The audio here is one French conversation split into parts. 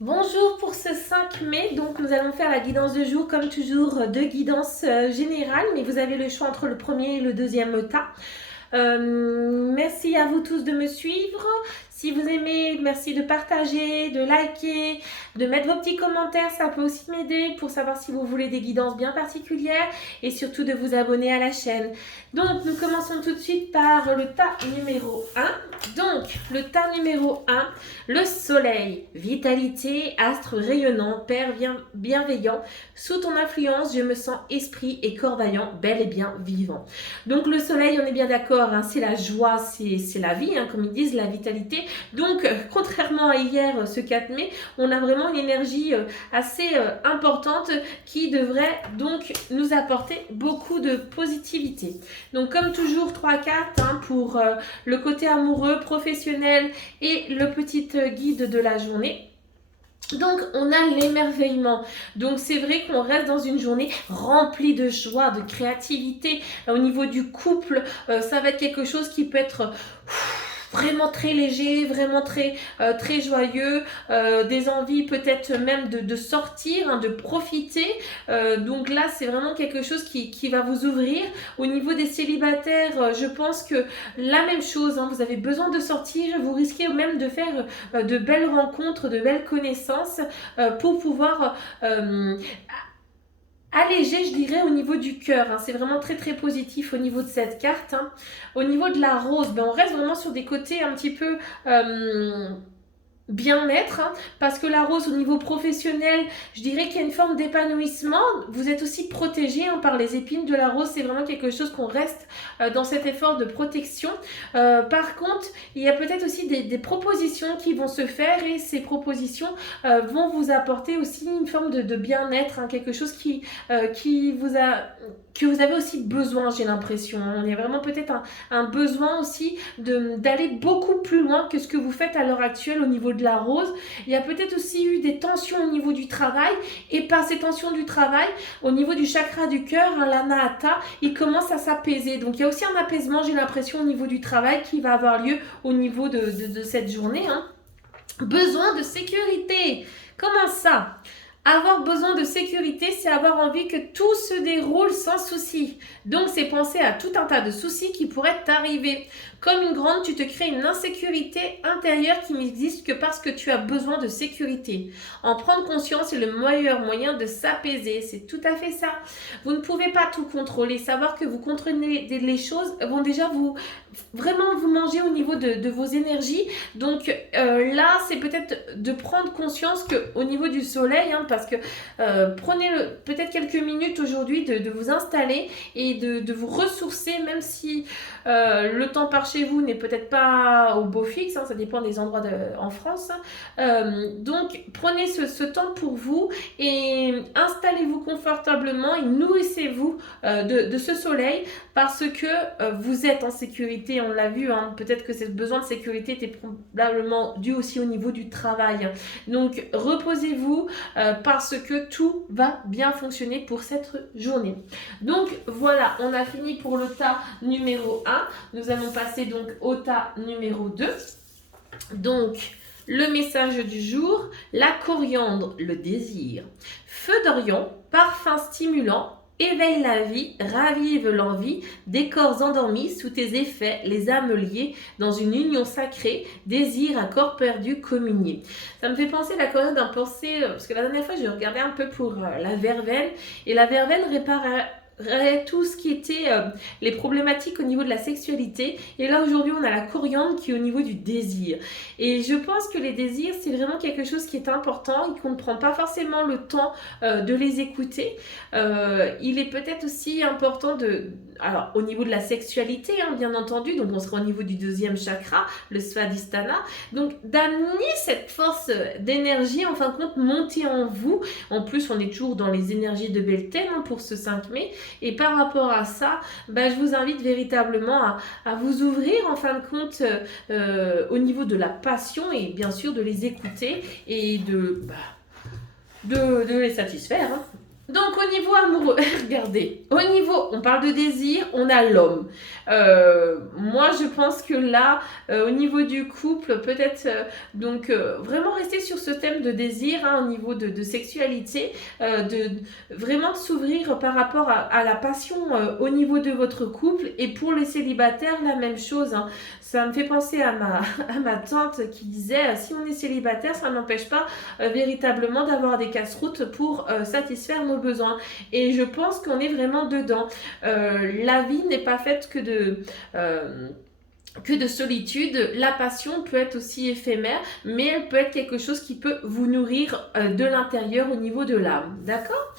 Bonjour pour ce 5 mai, donc nous allons faire la guidance de jour comme toujours de guidance générale, mais vous avez le choix entre le premier et le deuxième tas. Merci à vous tous de me suivre. Si vous aimez, merci de partager, de liker, de mettre vos petits commentaires, ça peut aussi m'aider pour savoir si vous voulez des guidances bien particulières et surtout de vous abonner à la chaîne. Donc nous commençons tout de suite par le tas numéro 1. Donc le tas numéro 1, le soleil, vitalité, astre rayonnant, père bienveillant, sous ton influence je me sens esprit et corps vaillant, bel et bien vivant. Donc le soleil, on est bien d'accord, hein, c'est la joie, c'est la vie, hein, comme ils disent, la vitalité. Donc contrairement à hier, ce 4 mai, on a vraiment une énergie assez importante qui devrait donc nous apporter beaucoup de positivité. Donc comme toujours, 3 cartes hein, pour le côté amoureux, professionnel et le petit guide de la journée. Donc on a l'émerveillement, donc c'est vrai qu'on reste dans une journée remplie de joie, de créativité. Au niveau du couple, ça va être quelque chose qui peut être vraiment très léger, vraiment très joyeux, des envies peut-être même de sortir, hein, de profiter. Donc là, c'est vraiment quelque chose qui va vous ouvrir. Au niveau des célibataires, je pense que la même chose, hein, vous avez besoin de sortir, vous risquez même de faire de belles rencontres, de belles connaissances pour pouvoir allégé, je dirais, au niveau du cœur. Hein. C'est vraiment très positif au niveau de cette carte. Hein. Au niveau de la rose, on reste vraiment sur des côtés un petit peu bien-être, hein, parce que la rose au niveau professionnel, je dirais qu'il y a une forme d'épanouissement. Vous êtes aussi protégé hein, par les épines de la rose, c'est vraiment quelque chose qu'on reste dans cet effort de protection. Par contre, il y a peut-être aussi des propositions qui vont se faire et ces propositions vont vous apporter aussi une forme de bien-être, hein, quelque chose qui vous a que vous avez aussi besoin, j'ai l'impression. Il y a vraiment peut-être un besoin aussi d'aller beaucoup plus loin que ce que vous faites à l'heure actuelle au niveau de la rose. Il y a peut-être aussi eu des tensions au niveau du travail et par ces tensions du travail, au niveau du chakra du cœur, hein, l'anahata, il commence à s'apaiser. Donc il y a aussi un apaisement, j'ai l'impression, au niveau du travail qui va avoir lieu au niveau de cette journée. Hein. Besoin de sécurité. Comment ça ? Avoir besoin de sécurité, c'est avoir envie que tout se déroule sans souci. Donc, c'est penser à tout un tas de soucis qui pourraient t'arriver. Comme une grande, tu te crées une insécurité intérieure qui n'existe que parce que tu as besoin de sécurité. En prendre conscience est le meilleur moyen de s'apaiser. C'est tout à fait ça. Vous ne pouvez pas tout contrôler. Savoir que vous contrôlez les choses vont déjà vraiment vous manger au niveau de vos énergies. Donc là, c'est peut-être de prendre conscience qu'au niveau du soleil, hein, parce que prenez peut-être quelques minutes aujourd'hui de vous installer et de vous ressourcer, même si le temps par chez vous n'est peut-être pas au beau fixe, hein, ça dépend des endroits en France. Donc prenez ce temps pour vous et installez-vous confortablement et nourrissez-vous de ce soleil parce que vous êtes en sécurité, on l'a vu, hein, peut-être que ce besoin de sécurité était probablement dû aussi au niveau du travail. Donc reposez-vous parce que tout va bien fonctionner pour cette journée. Donc voilà, on a fini pour le tas numéro 1. Nous allons passer donc au tas numéro 2. Donc, le message du jour, la coriandre, le désir. Feu d'Orion, parfum stimulant, éveille la vie, ravive l'envie, des corps endormis sous tes effets, les âmes liées dans une union sacrée, désir à corps perdu communié. Ça me fait penser la coriandre d'un pensée, parce que la dernière fois je regardais un peu pour la verveine, et la verveine répare tout ce qui était les problématiques au niveau de la sexualité et là aujourd'hui on a la coriandre qui est au niveau du désir et je pense que les désirs c'est vraiment quelque chose qui est important et qu'on ne prend pas forcément le temps de les écouter. Il est peut-être aussi important alors au niveau de la sexualité hein, bien entendu, donc on sera au niveau du deuxième chakra, le Svadhisthana, donc d'amener cette force d'énergie en fin de compte monter en vous. En plus on est toujours dans les énergies de Beltane hein, pour ce 5 mai. Et par rapport à ça, je vous invite véritablement à vous ouvrir en fin de compte au niveau de la passion et bien sûr de les écouter et de les satisfaire. Hein. Donc au niveau amoureux, regardez, au niveau, on parle de désir, on a l'homme. Moi je pense que là, au niveau du couple, peut-être vraiment rester sur ce thème de désir, hein, au niveau de sexualité, vraiment de s'ouvrir par rapport à la passion au niveau de votre couple. Et pour les célibataires, la même chose, hein. Ça me fait penser à à ma tante qui disait, si on est célibataire, ça n'empêche pas véritablement d'avoir des casse-routes pour satisfaire nos besoins. Et je pense qu'on est vraiment dedans. La vie n'est pas faite que de solitude. La passion peut être aussi éphémère, mais elle peut être quelque chose qui peut vous nourrir de l'intérieur au niveau de l'âme. D'accord ?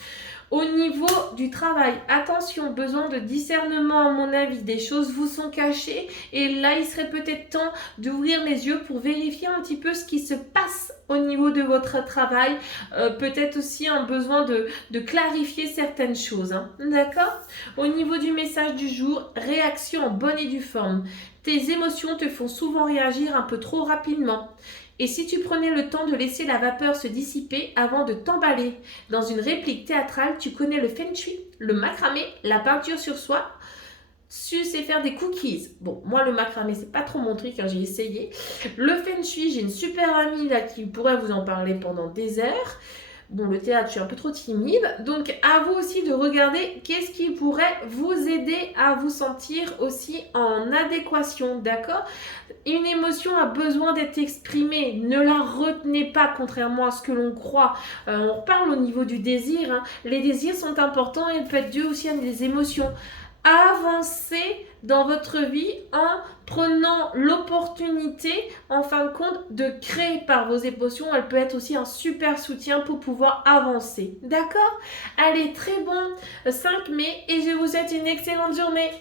Au niveau du travail, attention, besoin de discernement à mon avis, des choses vous sont cachées et là il serait peut-être temps d'ouvrir les yeux pour vérifier un petit peu ce qui se passe au niveau de votre travail, peut-être aussi un besoin de clarifier certaines choses, hein. D'accord ? Au niveau du message du jour, réaction en bonne et due forme. Tes émotions te font souvent réagir un peu trop rapidement. Et si tu prenais le temps de laisser la vapeur se dissiper avant de t'emballer dans une réplique théâtrale, tu connais le feng shui, le macramé, la peinture sur soie, tu sais faire des cookies. Bon, moi le macramé, c'est pas trop mon truc, hein, j'ai essayé. Le feng shui, j'ai une super amie là qui pourrait vous en parler pendant des heures. Bon, le théâtre, je suis un peu trop timide. Donc, à vous aussi de regarder qu'est-ce qui pourrait vous aider à vous sentir aussi en adéquation, d'accord ? Une émotion a besoin d'être exprimée. Ne la retenez pas, contrairement à ce que l'on croit. On parle au niveau du désir, hein. Les désirs sont importants et peuvent être dus aussi à des émotions. Avancez dans votre vie en prenant l'opportunité, en fin de compte, de créer par vos émotions. Elle peut être aussi un super soutien pour pouvoir avancer. D'accord ? Allez, très bon 5 mai et je vous souhaite une excellente journée.